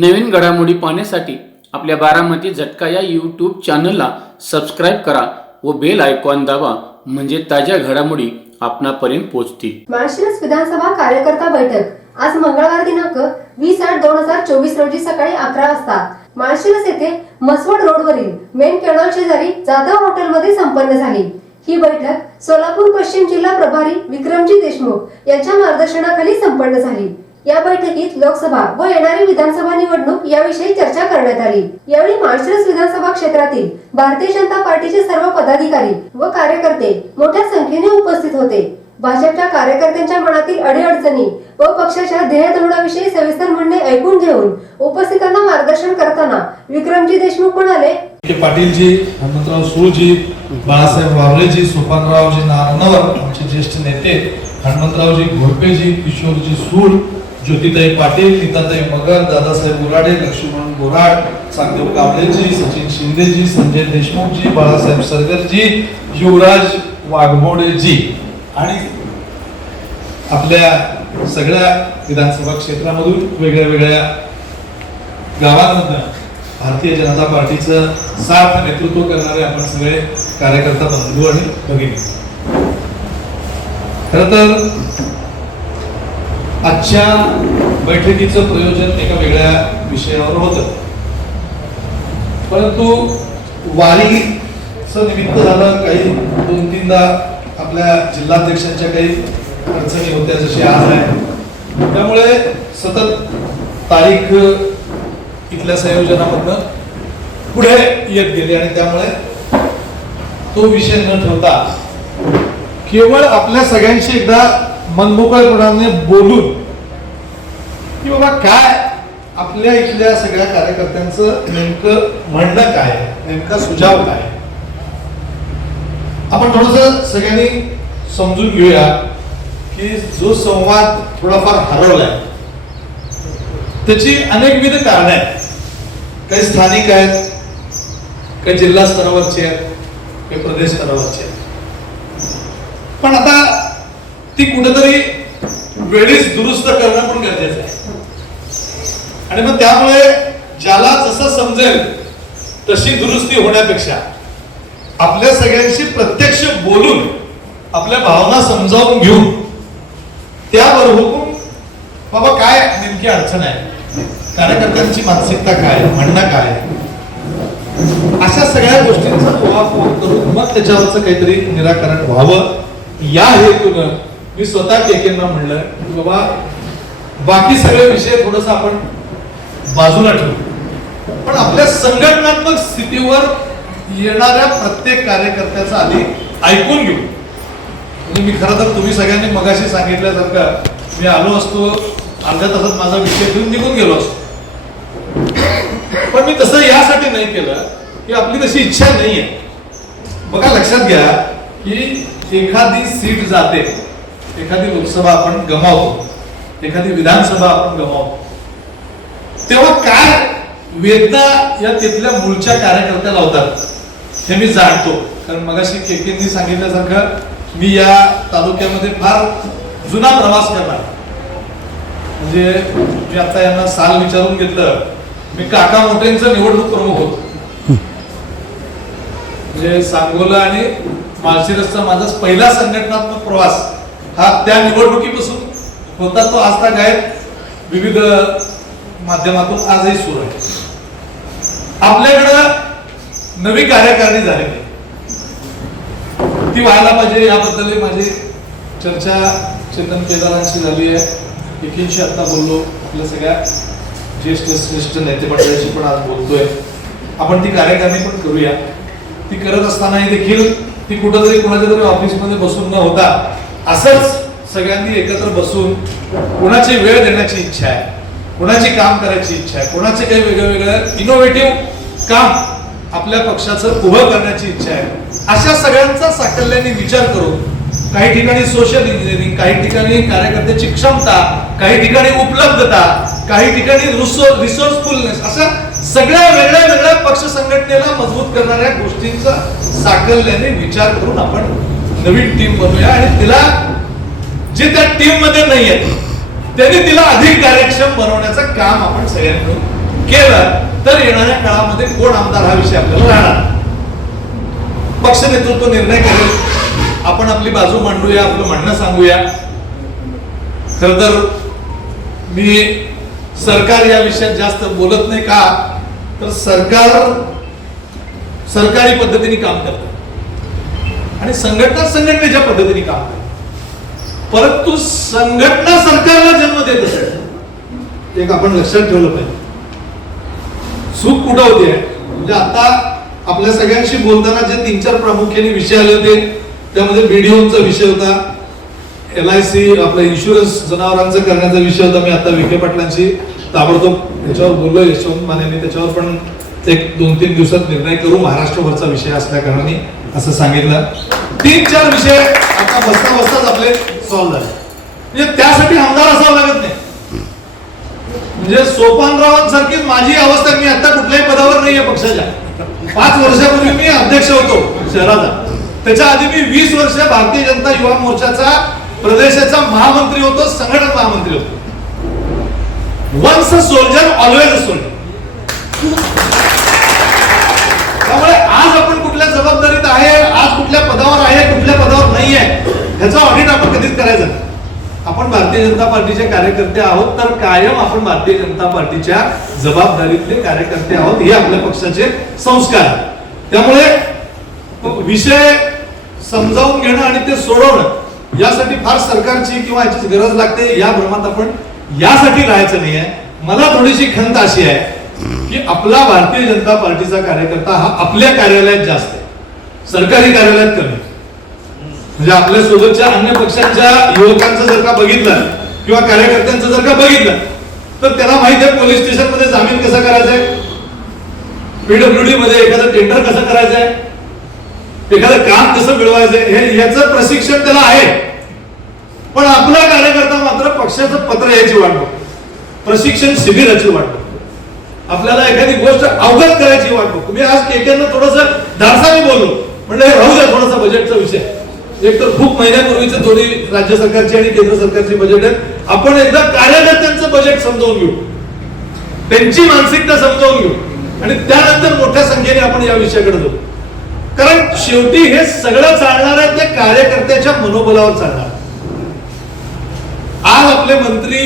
नवीन घडामोडी पाहण्यासाठी आपल्या बारामती झटका या यूट्यूब चॅनलला सबस्क्राईब करा व बेल आयकॉन दाबा, म्हणजे ताज्या घडामोडी आपणापर्यंत पोहोचतील. माळशिरस विधानसभा कार्यकर्ता बैठक आज मंगळवार दिनांक 20/8/2024 रोजी सकाळी 11 वाजता माळशिरस येथे मसवड रोडवरील मेन कॅनॉल शेजारी जाधव हॉटेलमध्ये संपन्न झाली. ही बैठक सोलापूर पश्चिम जिल्हा प्रभारी विक्रमजी देशमुख यांच्या मार्गदर्शनाखाली संपन्न झाली. या बैठकीत लोकसभा व येणारी विधानसभा निवडणूक याविषयी चर्चा करण्यात आली. यावेळी माळशिरस विधानसभा क्षेत्रातील भारतीय जनता पार्टीचे सर्व पदाधिकारी व कार्यकर्ते मोठ्या संख्येने उपस्थित होते. भाजपच्या कार्यकर्त्यांच्या मनातील अडीअडचणी व पक्षाच्या ध्येयधोरणाविषयी सविस्तर म्हणणे ऐकून घेऊन उपस्थितांना मार्गदर्शन करताना विक्रमजी देशमुख म्हणाले, पाटीलजी, हनुमंतराव सुळजी, बाळासाहेब वावरेजी, सोपानरावजी नारनवर, आमचे ज्येष्ठ नेते हनुमंतरावजी घोरपेजी, किशोरजी सूळ, ज्योतिताई पाटील, नीताताई मगर, दादासाहेब बोराडे, लक्ष्मण बोराड, चांगदेव कांबळेजी, सचिन शिंदेजी, संजय देशमुखजी, बाळासाहेब सरगरजी, युवराज वाघमोडेजी आणि आपल्या सगळ्या विधानसभा क्षेत्रामधून वेगळ्या वेगळ्या गावांमधून भारतीय जनता पार्टीचं साथ नेतृत्व करणारे आपण सगळे कार्यकर्ता बंधू आणि भगिनी. खरं तर आजच्या बैठकीचं प्रयोजन एका वेगळ्या विषयावर होतं, परंतु वारीचं निमित्त झालं. काही 2-3दा आपल्या जिल्हाध्यक्षांच्या काही अडचणी होत्या, जशी आज आहे, त्यामुळे सतत तारीख इथल्या संयोजनामधनं पुढे येत गेली आणि त्यामुळे तो विषय न ठेवता केवळ आपल्या सगळ्यांशी एकदा मनमोकळेपणाने बोलून की बाबा काय आपल्या इथल्या सगळ्या कार्यकर्त्यांचं नेमकं म्हणणं काय, नेमका सुझाव काय, आपण थोडस सगळ्यांनी समजून घेऊया की जो संवाद थोडाफार हरवलाय त्याची अनेकविध कारणे आहेत. काही स्थानिक आहेत, काही जिल्हा स्तरावरचे आहेत, काही प्रदेश स्तरावरचे आहेत. पण आता ती कुठेतरी वेळीच दुरुस्त करणं पण गरजेचं आहे. आणि मग त्यामुळे ज्याला जसं समजेल तशी दुरुस्ती होण्यापेक्षा आपल्या सगळ्यांशी प्रत्यक्ष बोलून आपल्या भावना समजावून घेऊन त्याबरोबर बाबा काय नेमकी अडचण आहे, कार्यकर्त्यांची मानसिकता काय, म्हणणं काय, अशा सगळ्या गोष्टींचा उहापोह करून मग त्याच्यावरचं काहीतरी निराकरण व्हावं या हेतून मी स्वतः केकेंना म्हणलं की बाबा बाकी सगळे विषय थोडस आपण बाजूला ठेवू, पण आपल्या संघटनात्मक स्थितीवर येणाऱ्या प्रत्येक कार्यकर्त्याचा आधी ऐकून घेऊ. म्हणजे मी खरं तर तुम्ही सगळ्यांनी मगाशी सांगितल्यासारखं मी आलो असतो, अर्ध्या तासात माझा विषय घेऊन निघून गेलो असतो, पण मी तसं यासाठी नाही केलं की आपली तशी इच्छा नाहीये. बघा लक्षात घ्या की एखादी सीट जाते, एखादी लोकसभा आपण गमावतो, एखादी विधानसभा आपण गमावतो, तेव्हा काय वेदना या तिथल्या मूळच्या कार्यकर्त्याला होतात हे मी जाणतो. कारण मगाशी केकेंनी सांगितल्यासारखं मी या तालुक्यामध्ये फार जुना प्रवास करणार. म्हणजे मी आता यांना साल विचारून घेतलं, मी काका मोठ्यांचं निवडणूक प्रमुख होतो. म्हणजे सांगोला आणि माळशिरसचा माझा पहिला संघटनात्मक प्रवास हा त्या निवडणुकीपासून होता. तो आज तक आहे, विविध माध्यमातून आजही सुरू आहे. आपल्याकडं नवी कार्यकारिणी झालेली, ती व्हायला पाहिजे याबद्दल माझी चर्चा चेतन केदारांशी झाली आहे. एकींशी आता बोललो, आपल्या सगळ्या ज्येष्ठ श्रेष्ठ नेते मंडळाशी पण आज बोलतोय. आपण ती कार्यकारिणी पण करूया. ती करत असतानाही देखील ती कुठंतरी कुणाच्या तरी ऑफिसमध्ये बसून न होता असंच सगळ्यांनी एकत्र बसून कोणाची वेळ देण्याची इच्छा आहे, कोणाची काम करायची इच्छा आहे, कोणाचे काही वेगळं वेगळं इनोव्हेटिव्ह काम आपल्या पक्षाचं उभं करण्याची इच्छा आहे, अशा सगळ्यांचा साकल्याने विचार करून काही ठिकाणी सोशल इंजिनिअरिंग, काही ठिकाणी कार्यकर्त्याची क्षमता, काही ठिकाणी उपलब्धता, काही ठिकाणी रिसोर्सफुलनेस, अशा सगळ्या वेगळ्या वेगळ्या पक्ष संघटनेला मजबूत करणाऱ्या गोष्टींचा साकल्याने विचार करून आपण नवीन टीम बनवूया आणि तिला जे त्या टीम मध्ये नाहीये त्यांनी तिला अधिक कार्यक्षम बनवण्याचं काम आपण सगळ्यांनी केलं तर येणाऱ्या काळामध्ये कोण आमदार हा विषय आपल्याला राहणार. पक्ष नेतृत्व निर्णय करेल, आपण आपली बाजू मांडूया, आपलं म्हणणं सांगूया. खर तर मी सरकार या विषयात जास्त बोलत नाही का, तर सरकार सरकारी पद्धतीने काम करतं आणि संघटना संघटनेच्या पद्धतीने काम करते. परंतु संघटना सरकारला जन्म देत असेल, एक आपण लक्षात ठेवलं पाहिजे. चूक कुठं होती आहे, म्हणजे आता आपल्या सगळ्यांशी बोलताना जे 3-4 प्रामुख्याने विषय आले होते, त्यामध्ये बीडीओचा विषय होता, LIC आपला इन्शुरन्स जनावरांचं करण्याचा विषय होता. मी आता विखे पाटलांशी ताबडतोब त्याच्यावर बोललो, यशवंत मानेंनी त्याच्यावर पण एक 2-3 दिवसात निर्णय करू, महाराष्ट्रभरचा विषय असल्या कारणाने असं सांगितलं. 3-4 विषय आता बसता बसताच आपले सॉल्व्ह झाले. म्हणजे त्यासाठी आमदार असावं लागत नाही. म्हणजे सोपानरावांसारखीच माझी अवस्था, मी आता कुठल्याही पदावर नाहीये पक्षाच्या. 5 वर्षापूर्वी मी अध्यक्ष होतो शहराचा, त्याच्या आधी मी 20 वर्ष भारतीय जनता युवा मोर्चाचा प्रदेशाचा महामंत्री होतो, संघटक महामंत्री होतो. Once a soldier always a soldier. त्यामुळे आज आपण कुठल्या जबाबदारीत आहे, आज कुठल्या पदावर आहे, कुठल्या पदावर नाही आहे, ह्याचं ऑडिट आपण कधीच करायचं नाही. आपण भारतीय जनता पार्टीचे कार्यकर्ते आहोत, तर कायम आपण भारतीय जनता पार्टीच्या जबाबदारीतले कार्यकर्ते आहोत, हे आपल्या पक्षाचे संस्कार आहेत. त्यामुळे विषय समजावून घेणं आणि ते सोडवणं यासाठी फार सरकारची किंवा याची गरज लागते, या भ्रमात आपण यासाठी राहायचं नाहीये. मला थोडीशी खंत अशी आहे की आपला भारतीय जनता पार्टीचा कार्यकर्ता हा आपल्या कार्यालयात जास्त आहे, सरकारी कार्यालयात कमी. म्हणजे आपल्या सोबतच्या अन्य पक्षांच्या युवकांचं जर का बघितलं किंवा कार्यकर्त्यांचं जर का बघितलं तर त्यांना माहिती आहे पोलीस स्टेशन मध्ये जामीन कसा करायचंय, PWD मध्ये एखादं टेंडर कसं करायचंय, एखादं काम कसं मिळवायचंय, हे याचं प्रशिक्षण त्याला आहे. पण आपला कार्यकर्ता मात्र पक्षाचं पत्र याची वाट बघतो, प्रशिक्षण शिबिराची वाट बघतो, आपल्याला एखादी गोष्ट अवगत करायची वाट बघतो. मी आज केकेंना थोडंसं धाडसाने बोललो, म्हणलं हे राहू द्या थोडासा बजेटचा विषय. एक तर खूप महिन्यापूर्वीचे दोन्ही राज्य सरकारची आणि केंद्र सरकारची बजेट आहेत, आपण एकदा कार्यकर्त्यांचं बजेट समजावून घेऊ, त्यांची मानसिकता समजावून घेऊ आणि त्यानंतर मोठ्या संख्येने आपण या विषयाकडे जाऊ. कारण शेवटी हे सगळं चालणार आहे ते कार्यकर्त्याच्या मनोबलावर चालणार. आज आपले मंत्री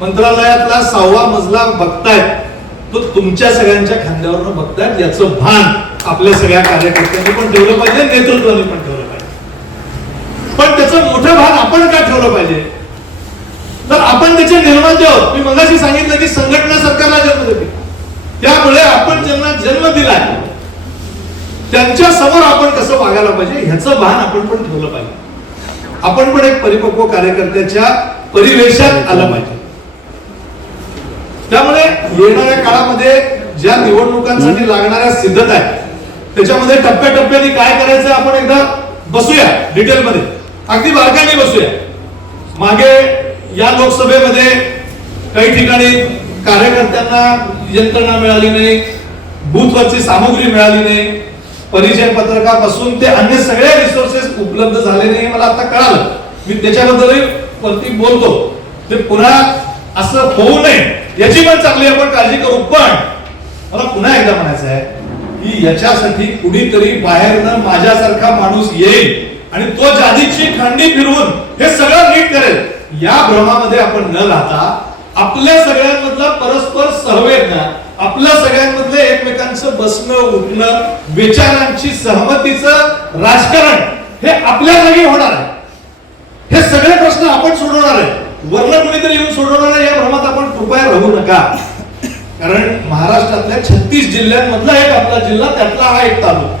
मंत्रालयातला 6वा मजला बघतायत, तो तुमच्या सगळ्यांच्या खांद्यावर बघतायत. याचं भान आपल्या सगळ्या कार्यकर्त्यांनी पण ठेवलं पाहिजे, नेतृत्वाने पण ठेवलं पाहिजे. पण त्याचं मोठं भान आपण का ठेवलं पाहिजे, तर आपण त्याचे निर्माते आहोत. मी मगाशी सांगितलं की संघटना सरकारला जन्म देते, त्यामुळे आपण ज्यांना जन्म दिलाय त्यांच्या समोर आपण कसं वागायला पाहिजे ह्याचं भान आपण पण ठेवलं पाहिजे. आपण पण एक परिपक्व कार्यकर्त्याच्या परिवेशात आलं पाहिजे. त्यामुळे येणाऱ्या काळामध्ये ज्या निवडणुकांसाठी लागणाऱ्या सिद्धता आहेत त्याच्यामध्ये टप्प्याटप्प्याने काय करायचं आपण एकदा बसूया, डिटेलमध्ये अगदी बारकाईने बसूया. मागे या लोकसभेमध्ये काही ठिकाणी कार्यकर्त्यांना यंत्रणा मिळाली नाही, बूथवरची सामग्री मिळाली नाही, परिचय पत्रकापासून ते अन्य सगळे रिसोर्सेस उपलब्ध झाले नाही, मला आता कळालं. मी त्याच्याबद्दलही वरती बोलतो, ते पुन्हा असं होऊ नये याची पण चांगली आपण काळजी करू. पण मला पुन्हा एकदा म्हणायचं आहे की याच्यासाठी कुणीतरी बाहेरनं माझ्यासारखा माणूस येईल आणि तो जादीची खांडी फिरवून हे सगळं नीट करेल, या भ्रमामध्ये आपण न राहता आपल्या सगळ्यांमधला परस्पर सहवेदना, आपल्या सगळ्यांमधलं एकमेकांचं बसणं उठणं, विचारांची सहमतीचं राजकारण हे आपल्या जागी होणार आहे. हे सगळे प्रश्न आपण सोडवणार आहे, वर्ण कुणीतरी येऊन सोडवणार आहे, या भ्रमात आपण कृपया राहू नका. कारण महाराष्ट्रातल्या 36 जिल्ह्यांमधला एक आपला जिल्हा, त्यातला हा एक तालुका.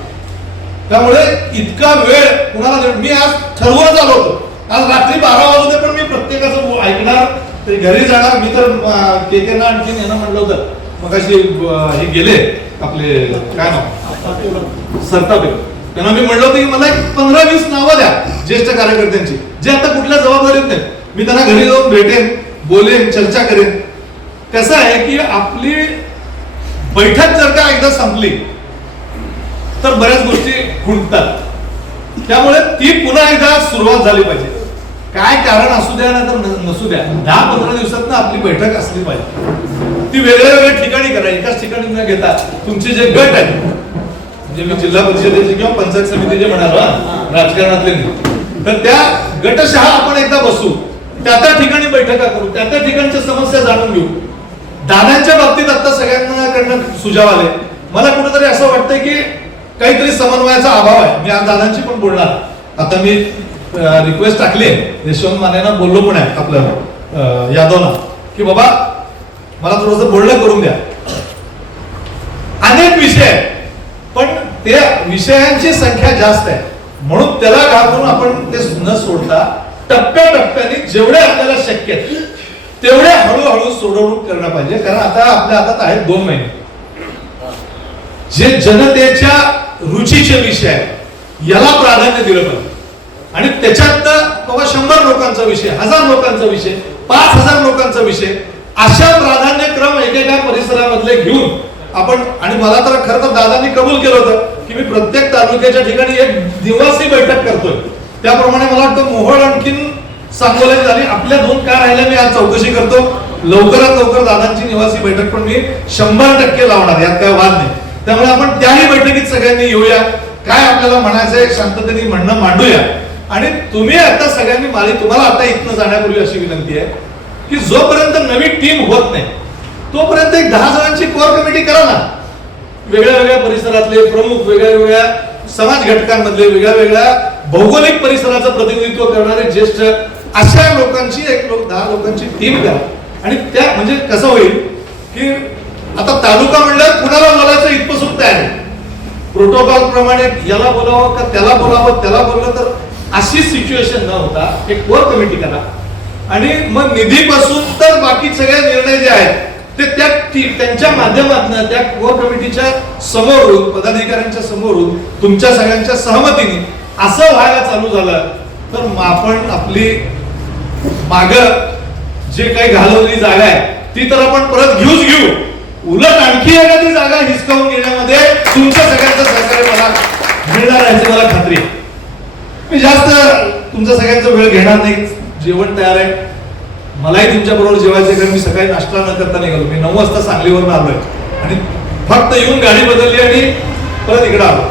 त्यामुळे इतका वेळ कुणाला, मी आज ठरवून आलो होतो, आज रात्री 12 वाजता पण मी प्रत्येकाचं ऐकणार, ते घरी जाणार. मी तर केकेंना आणखीन यांना म्हणलं होतं, मग अशी हे गेले आपले काय नाव सरतापे, त्यांना मी म्हणलं होतं की मला एक 15-20 नावं द्या ज्येष्ठ कार्यकर्त्यांची जे आता कुठल्या जबाबदारीत नाही. मी त्यांना घरी जाऊन भेटेन, बोलेन, चर्चा करेन. कसं आहे की आपली बैठक जर का एकदा संपली तर बऱ्याच गोष्टी खुंटतात. त्यामुळे ती पुन्हा एकदा सुरुवात झाली पाहिजे. काय कारण असू द्या ना तर नसू द्या, 10-15 दिवसात आपली बैठक असली पाहिजे. ती वेगळ्या वेगळ्या ठिकाणी करा, एकाच ठिकाणी न घेता तुमचे जे गट आहेत, म्हणजे मी जिल्हा परिषदेचे किंवा पंचायत समितीचे म्हणालो राजकारणातले नाही, तर त्या गटशहा आपण एकदा बसू, त्या त्या ठिकाणी बैठका करू, त्या त्या ठिकाणच्या समस्या जाणून घेऊ. दादांच्या बाबतीत आता सगळ्यांकडनं सुझाव आले. मला कुठेतरी असं वाटतंय की काहीतरी समन्वयाचा अभाव आहे. मी आज दादांची पण बोलणार, आता मी रिक्वेस्ट टाकली यशवंत मानेंना, बोललो पण आहे आपलं यादवना की बाबा मला थोडंसं बोलणं करून द्या. अनेक विषय आहेत पण त्या विषयांची संख्या जास्त आहे, म्हणून त्याला घाबरून आपण ते न सोडता टप्प्याटप्प्याने जेवढे आपल्याला शक्य आहे तेवढे हळूहळू सोडवणूक करणं पाहिजे. कारण आता आपल्या हातात आहेत 2 महिने, जे जनतेच्या रुचीचे विषय आहेत याला प्राधान्य दिलं पाहिजे. आणि त्याच्यात बाबा 100 लोकांचा विषय, 1000 लोकांचा विषय, 5000 लोकांचा विषय, अशा प्राधान्यक्रम एकेका परिसरामधले घेऊन आपण, आणि मला तर खरं तर दादांनी कबूल केलं होतं की मी प्रत्येक तालुक्याच्या ठिकाणी एक दिवसी बैठक करतोय. त्याप्रमाणे मला वाटतं मोहोळ आणखीन सांगोल्यात झाली, आपल्या 2 का राहिल्या मी आज चौकशी करतो. लवकरात लवकर दादांची निवासी बैठक पण मी 100% लावणार, यात काय वाद नाही. त्यामुळे आपण त्याही बैठकीत सगळ्यांनी येऊया, काय आपल्याला म्हणायचंय शांततेने म्हणणं मांडूया. आणि तुम्ही आता सगळ्यांनी, तुम्हाला आता इथनं जाण्यापूर्वी अशी विनंती आहे की जोपर्यंत नवी टीम होत नाही तोपर्यंत एक 10 जणांची कोर कमिटी करा ना. वेगळ्या वेगळ्या परिसरातले प्रमुख, वेगळ्या वेगळ्या समाज घटकांमधले, वेगळ्या वेगळ्या भौगोलिक परिसराचं प्रतिनिधित्व करणारे ज्येष्ठ अशा लोकांची 10 लोकांची टीम करा. आणि त्या म्हणजे कसं होईल की आता तालुका म्हणल्यावर कुणाला बोलायचं इथपासून तयार आहे. प्रोटोकॉल प्रमाणे याला बोलावं का त्याला बोलावं, त्याला बोललं तर अशी सिच्युएशन न होता एक कोर कमिटी करा. आणि मग निधीपासून तर बाकी सगळे निर्णय जे आहेत ते त्यांच्या माध्यमातून त्या कोर कमिटीच्या समोरून, पदाधिकाऱ्यांच्या समोरून, तुमच्या सगळ्यांच्या सहमतीने असं व्हायला चालू झालं तर आपण आपली माग जे काही घालवलेली जागा आहे ती तर आपण परत घेऊ. उलट आणखी एखादी जागा हिसकावून घेण्यामध्ये तुमच्या सगळ्यांचं सहकार्य मला मिळणार आहे, मला खात्री आहे. मी जास्त तुमचा सगळ्यांचा वेळ घेणार नाही, जेवण तयार आहे. मलाही तुमच्या बरोबर जेवायचं, कारण मी सकाळी नाश्ता न करता निघालो. मी 9 वाजता सांगलीवरून आलोय आणि फक्त येऊन गाडी बदलली आणि परत इकडे आलो.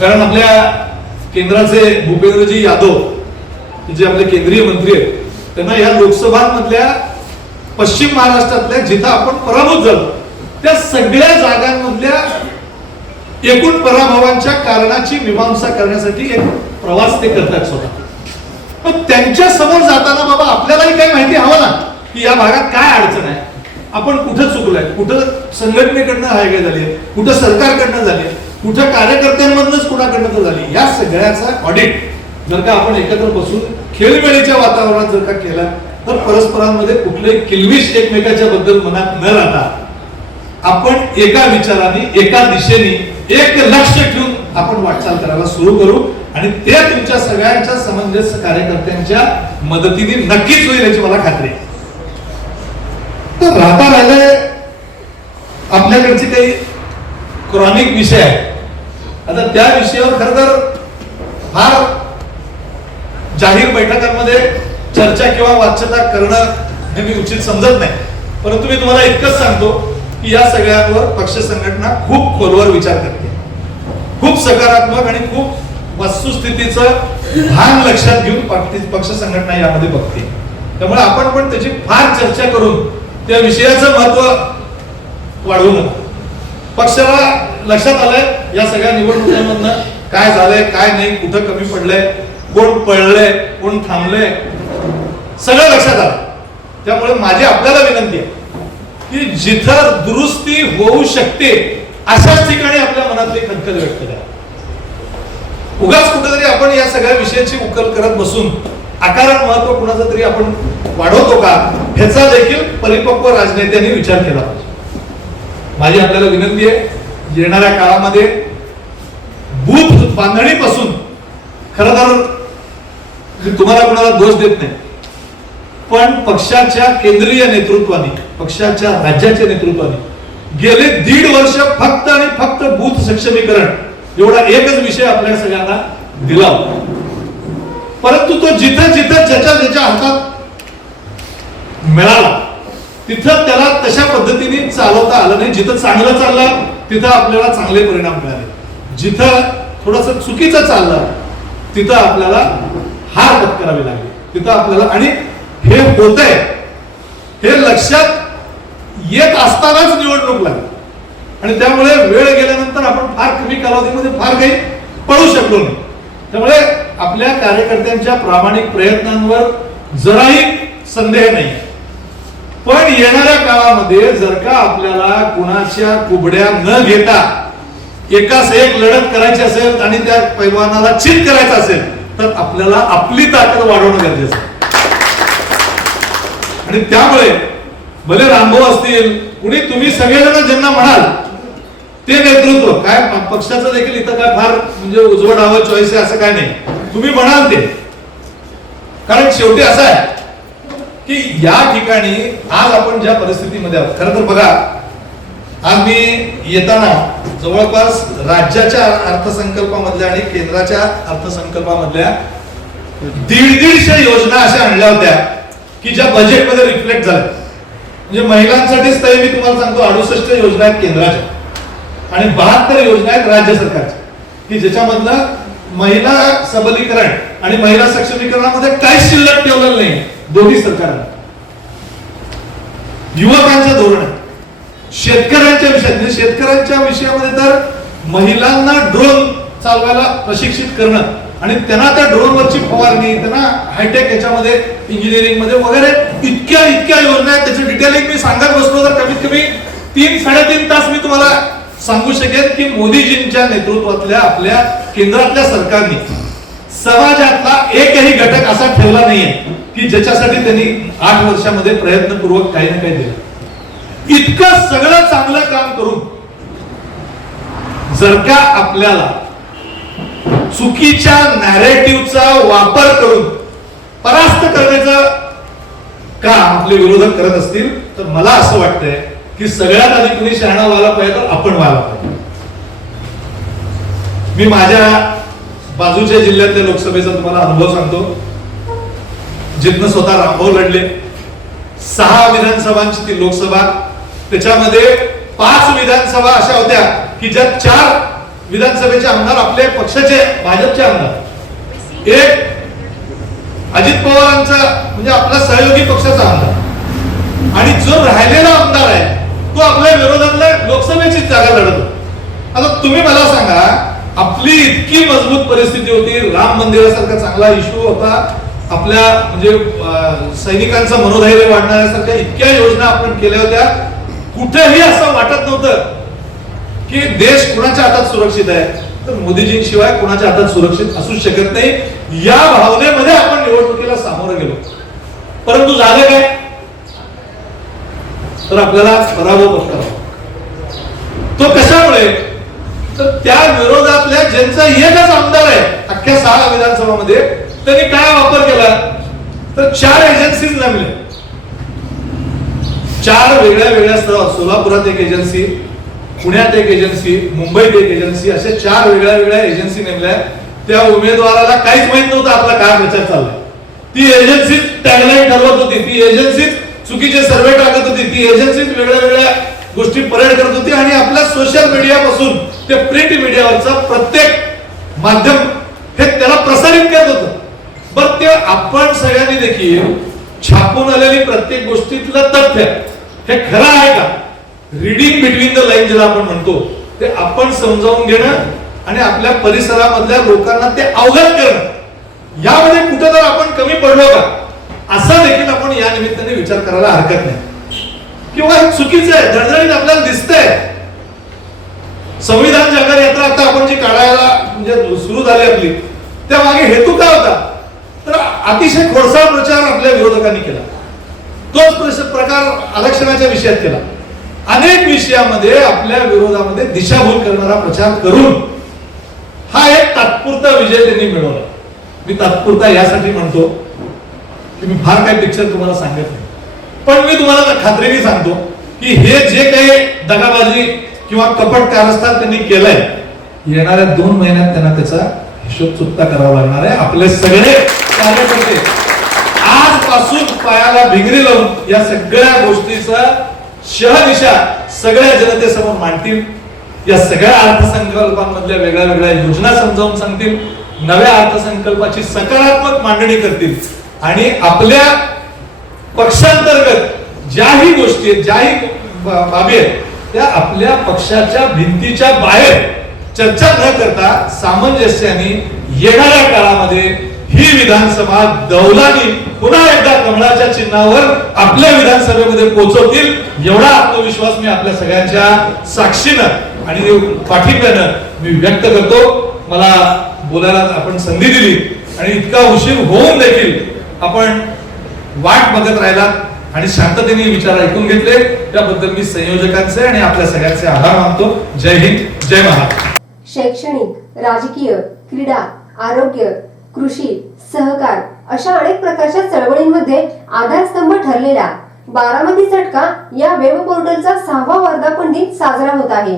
कारण आपल्या केंद्राचे भूपेंद्रजी यादव जे आपले केंद्रीय मंत्री आहेत, त्यांना या लोकसभांमधल्या पश्चिम महाराष्ट्रातल्या जिथं आपण पराभूत झालो त्या सगळ्या जागांमधल्या एकूण पराभवांच्या कारणाची मीमांसा करण्यासाठी एक प्रवास ते करतात स्वतः. पण त्यांच्या समोर जाताना बाबा आपल्यालाही काही माहिती हवं ना की या भागात काय अडचण आहे, आपण कुठं चुकलोय, कुठं संघटनेकडनं हायगाय झाली आहे, कुठं सरकारकडनं झाली आहे, कुठं कार्यकर्त्यांमधूनच कुणाकडनं झाली. या सगळ्याचा ऑडिट जर का आपण एकत्र बसून खेळमेळीच्या वातावरणात जर का केला तर परस्परांमध्ये कुठलेही किल्विश एकमेकाच्या बद्दल मनात न राहता आपण एका विचाराने, एका दिशेने, एक लक्ष ठेवून आपण वाटचाल करायला सुरू करू. आणि ते तुमच्या सगळ्यांच्या समंजस कार्यकर्त्यांच्या मदतीने नक्कीच होईल याची मला खात्री आहे. तर राहता राहिले आपल्याकडचे काही क्रॉनिक विषय आहेत. आता त्या विषयावर खरं तर फार जाहीर बैठकांमध्ये चर्चा किंवा वाच्यता करणं हे मी उचित समजत नाही. परंतु मी तुम्हाला इतकंच सांगतो की या सगळ्यांवर पक्ष संघटना खूप खोलवर विचार करते, खूप सकारात्मक आणि खूप वस्तुस्थितीचं भान लक्षात घेऊन पक्ष संघटना यामध्ये बघते. त्यामुळे आपण पण त्याची फार चर्चा करून त्या विषयाचं महत्व वाढवू नका. पक्षाला लक्षात आलंय या सगळ्या निवडणुकांमधनं काय झालंय, काय नाही, कुठं कमी पडलंय, कोण पळलंय, कोण थांबलंय, सगळं लक्षात आलं. त्यामुळे माझी आपल्याला विनंती आहे की जिथं दुरुस्ती होऊ शकते अशाच ठिकाणी आपल्या मनातली खदखद व्यक्त करा. उगाच कुठेतरी आपण या सगळ्या विषयाची उकल करत बसून आकारात महत्व कुणाचं तरी आपण वाढवतो का ह्याचा देखील परिपक्व राजनेत्यांनी विचार केला पाहिजे. माझी आपल्याला विनंती आहे, येणाऱ्या काळामध्ये बूथ बांधणीपासून, खरं तर तुम्हाला कोणाला दोष देत नाही, पण पक्षाच्या केंद्रीय नेतृत्वाने, पक्षाच्या राज्याच्या नेतृत्वाने गेले 1.5 वर्ष फक्त आणि फक्त बूथ सक्षमीकरण एवढा एकच विषय आपल्या सगळ्यांना दिला होता. परंतु तो जिथे जिथे ज्याच्या ज्याच्या हातात मिळाला तिथं त्याला तशा पद्धतीने चालवता आलं नाही. जिथं चांगलं चाललं तिथं आपल्याला चांगले परिणाम मिळाले, जिथं थोडस चुकीचं चाललं तिथं आपल्याला हार पत्करावी लागली, तिथं आपल्याला. आणि हे होतंय हे लक्षात येत असतानाच निवडणूक लागली आणि त्यामुळे वेळ गेल्यानंतर आपण फार कमी कालावधीमध्ये फार काही पळू शकलो नाही. त्यामुळे आपल्या कार्यकर्त्यांच्या प्रामाणिक प्रयत्नांवर जराही संदेह नाही. पण येणाऱ्या काळामध्ये जर का आपल्याला कुणाच्या कुबड्या न घेता एकास एक लढत करायची असेल आणि त्या पैलवानाला चित करायचं असेल तर आपल्याला आपली ताकद वाढवणं गरजेचं आहे. आणि त्यामुळे भले रामभाऊ असतील कुणी तुम्ही सगळेजण ज्यांना म्हणाल ते नेतृत्व काय पक्षाचं देखील इथं काय फार म्हणजे उजवड हवं चॉईस आहे असं काय नाही, तुम्ही म्हणाल ते. कारण शेवटी असं आहे की या ठिकाणी आज आपण ज्या परिस्थितीमध्ये आहोत, खरं तर बघा आज मी येताना जवळपास राज्याच्या अर्थसंकल्पामधल्या आणि केंद्राच्या अर्थसंकल्पामधल्या 150 योजना अशा आणल्या होत्या की ज्या बजेटमध्ये रिफ्लेक्ट झाल्या. म्हणजे महिलांसाठीच तरी मी तुम्हाला सांगतो 68 योजना आहेत केंद्राच्या आणि 72 योजना आहेत राज्य सरकारच्या की ज्याच्यामधलं महिला सबलीकरण आणि महिला सक्षमीकरणामध्ये काहीच शिल्लक ठेवलेलं नाही दोन्ही सरकारांनी. युवकांचं धोरण आहे, शेतकऱ्यांच्या विषयात शेतकऱ्यांच्या विषयामध्ये तर महिलांना ड्रोन चालवायला प्रशिक्षित करणं आणि त्यांना त्या ड्रोनवरची फवारणी, त्यांना हायटेक याच्यामध्ये इंजिनिअरिंग मध्ये वगैरे इतक्या योजना आहेत. त्याचं डिटेलिंग मी सांगत बसलो तर कमीत कमी 3-3.5 तास मी तुम्हाला सांगू शकेन की मोदीजींच्या नेतृत्वातल्या आपल्या केंद्रातल्या सरकारने समाजातला एकही घटक असा ठेवला नाहीये की ज्याच्यासाठी त्यांनी 8 वर्षामध्ये प्रयत्नपूर्वक काही ना काही दिलं. इतकं सगळं चांगलं काम करून जर का आपल्याला चुकीच्या नॅरेटिव्हचा वापर करून परास्त करण्याचं काम आपले विरोधक करत असतील तर मला असं वाटतंय की सगळ्यात आधी कुणी शहाणा व्हायला पाहिजे तर आपण व्हायला पाहिजे. मी माझ्या बाजूच्या जिल्ह्यातल्या लोकसभेचा तुम्हाला अनुभव सांगतो, जिथनं स्वतः रामभाऊ लढले. 6 विधानसभांची ती लोकसभा, त्याच्यामध्ये 5 विधानसभा अशा होत्या की ज्यात 4 विधानसभेचे आमदार आपले पक्षाचे भाजपचे आमदार, एक अजित पवारांचा म्हणजे आपला सहयोगी पक्षाचा आमदार आणि जो राहिलेला आमदार आहे तो आपल्या विरोधातल्या लोकसभेची जागा लढत होता. आता तुम्ही मला सांगा आपली इतकी मजबूत परिस्थिती होती, राम मंदिरासारखा चांगला इश्यू होता, आपल्या म्हणजे सैनिकांचं मनोधैर्य वाढण्यासारख्या इतक्या योजना आपण केल्या होत्या. कुठेही असं वाटत नव्हतं की देश कुणाच्या हातात सुरक्षित आहे, तर मोदीजींशिवाय कुणाच्या हातात सुरक्षित असू शकत नाही. या भावनेमध्ये आपण निवडणुकीला सामोरं गेलो. परंतु झालं काय तर आपल्याला पराभव पत्करावा. तो कशामुळे तर त्या विरोधातल्या ज्यांचा एकच आमदार आहे अख्ख्या 6 विधानसभामध्ये त्यांनी काय वापर केला तर 4 एजन्सीज नेमल्या. 4 वेगळ्या स्थळावर, सोलापुरात एक एजन्सी, पुण्यात एक एजन्सी, मुंबईत एक एजन्सी, असे 4 वेगळ्या एजन्सी नेमल्या. त्या उमेदवाराला काहीच माहित नव्हतं आपला काय प्रचार चाललाय. ती एजन्सी टॅगलाईन ठरवत होती, ती एजन्सी चुकीचे सर्वे टाकत होती, ती एजन्सी वेगळ्या गोष्टी परेड करत होती आणि आपल्या सोशल मीडियापासून ते प्रिंट मीडियावरचं प्रत्येक माध्यम हे त्याला प्रसारित करत होतं. बरं ते आपण सगळ्यांनी देखील छापून आलेली प्रत्येक गोष्टीतलं तथ्य हे खरं आहे का, रीडिंग बिटवीन द लाईन ज्याला आपण म्हणतो ते आपण समजावून घेणं आणि आपल्या परिसरामधल्या लोकांना ते अवगत करणं, यामध्ये कुठं तर आपण कमी पडलो का असं देखील आपण या निमित्ताने विचार करायला हरकत नाही. किंवा चुकीचं आहे धडधडीत आपल्याला दिसतंय. संविधान जागर यात्रा आता आपण जी काढायला म्हणजे सुरू झाली आपली, त्या मागे हेतू काय होता तर अतिशय खोडसाळ प्रचार आपल्या विरोधकांनी केला. तोच प्रकार आरक्षणाच्या विषयात केला. अनेक विषयामध्ये आपल्या विरोधामध्ये दिशाभूल करणारा प्रचार करून हा एक तात्पुरता विजय त्यांनी मिळवला. मी तात्पुरता यासाठी म्हणतो की मी फार काही पिक्चर तुम्हाला सांगत नाही, पण मी तुम्हाला खात्रीने सांगतो की हे जे काही दगाबाजी किंवा कपट कारस्थान त्यांनी केलंय येणाऱ्या 2 महिन्यात त्यांना त्याचा हिशोब चुकता करावा लागणार आहे. आपले सगळे कार्यकर्ते आजपासून पायाला भिंगरी लावून या सगळ्या गोष्टीचा शहदिशा सगळ्या जनतेसमोर मांडतील. या सगळ्या अर्थसंकल्पांमधल्या वेगळ्या वेगळ्या योजना समजावून सांगतील. नव्या अर्थसंकल्पाची सकारात्मक मांडणी करतील आणि आपल्या पक्षांतर्गत ज्याही गोष्टी आहेत, ज्याही बाबी आहेत, त्या आपल्या पक्षाच्या भिंतीच्या बाहेर चर्चा न करता सामंजस्याने येणाऱ्या काळामध्ये ही विधानसभा दौलानी पुन्हा एकदा कमळाच्या चिन्हावर आपल्या विधानसभेमध्ये पोहोचवतील एवढा आत्मविश्वास मी आपल्या सगळ्यांच्या साक्षीनं आणि पाठिंब्यानं मी व्यक्त करतो. मला बोलायला आपण संधी दिली आणि इतका उशीर होऊन देखील आपण वाट बघत राहिला आणि शांततेने विचार ऐकून घेतले त्याबद्दल मी संयोजकांचे आणि आपल्या सगळ्यांचे आभार मानतो. जय हिंद, जय महाराष्ट्र. शैक्षणिक, राजकीय, क्रीडा, आरोग्य, कृषी, सहकार अशा अनेक प्रकारच्या चळवळींमध्ये आधारस्तंभ ठरलेला बारामती झटका या वेब पोर्टलचा 6वा वर्धापन दिन साजरा होत आहे.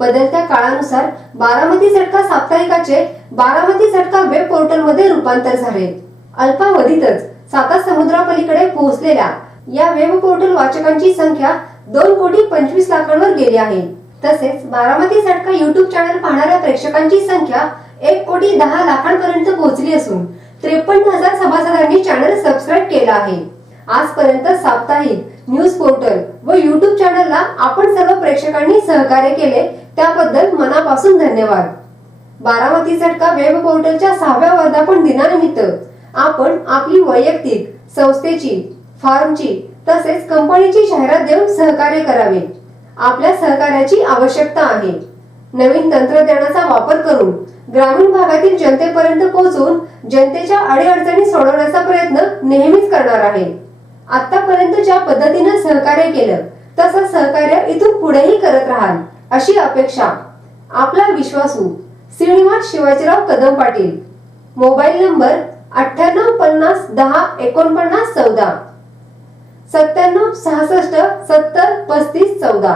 बदलत्या काळानुसार बारामती झटका साप्ताहिकाचे बारामती झटका वेब पोर्टल मध्ये रूपांतर झाले. अल्पावधीतच साता समुद्रापलीकडे पोहोचलेल्या या वेब पोर्टल वाचकांची संख्या 2,25,00,000 गेली आहे. तसेच बारामती झटका युट्यूब चॅनल पाहणाऱ्या प्रेक्षकांची संख्या 1,10,00,000 पर्यंत पोहोचली असून 53,000 सभासदांनी चॅनल सबस्क्राईब केला आहे. आजपर्यंत साप्ताहिक न्यूज पोर्टल व युट्यूब चॅनलला आपण सर्व प्रेक्षकांनी सहकार्य केले त्याबद्दल मनापासून धन्यवाद. बारामती झटका वेब पोर्टलच्या 6व्या वर्धापन दिनानिमित्त आपण आपली वैयक्तिक, संस्थेची, फार्मची तसेच कंपनीची जाहिरात देऊन सहकार्य करावे. आपल्या सहकार्याची आवश्यकता आहे. नवीन तंत्रज्ञानाचा वापर करून ग्रामीण भागातील जनतेपर्यंत पोहोचून जनतेच्या अडीअडचणी सोडवण्याचा प्रयत्न नेहमीच करणार आहे. आतापर्यंत ज्या पद्धतीने सहकार्य केलं तसं सहकार्य इथून पुढेही करत राहाल अशी अपेक्षा. आपला विश्वासू श्रीनिवास शिवाजीराव कदम पाटील. Mobile number 9850 10 49 14 97 66 70 35 14.